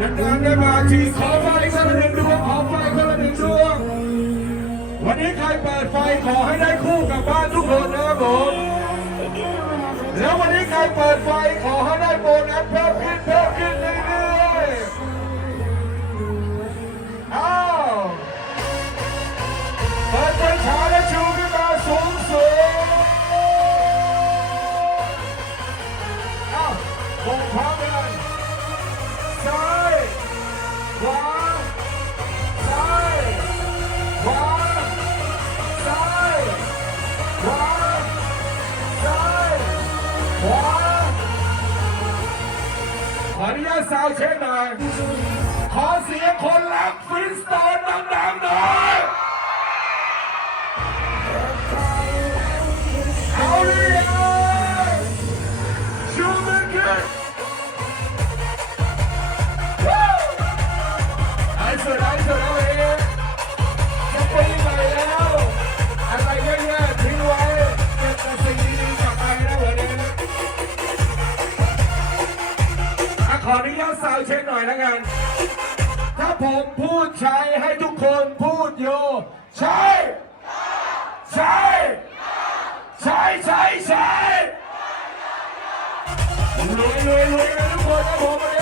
งามได้มาทีขอไฟคนละหนึ่งดวงขอไฟคนละหนึ่งดวงวันนี้ใครเปิดไฟขอให้ได้คู่กับบ้านทุกคนนะครับผมแล้ววันนี้ใครเปิดไฟขอให้ได้โบนัสเพิ่มขึ้นเพิ่มขึ้นเรื่อยๆอ้าวเปิดไฟฉายและชูขึ้นมาสูงสูงอ้าววงพร้อมกันซ้ ขออนุญาตสาวเช็คหน่อย ขอเสียงคนรักฟินสโตนดังๆหน่อยเอาหรือยังชูมือขึ้นไอ้สุดไอ้สุด อะขออนุญาตซาวเช็คหน่อยแล้วกัน ถ้าผมพูดใช้ให้ทุกคนพูดโยใช่ใช่ใช่ใช่ใช่รวยรวยรวยกันทุกคนนะผมวัน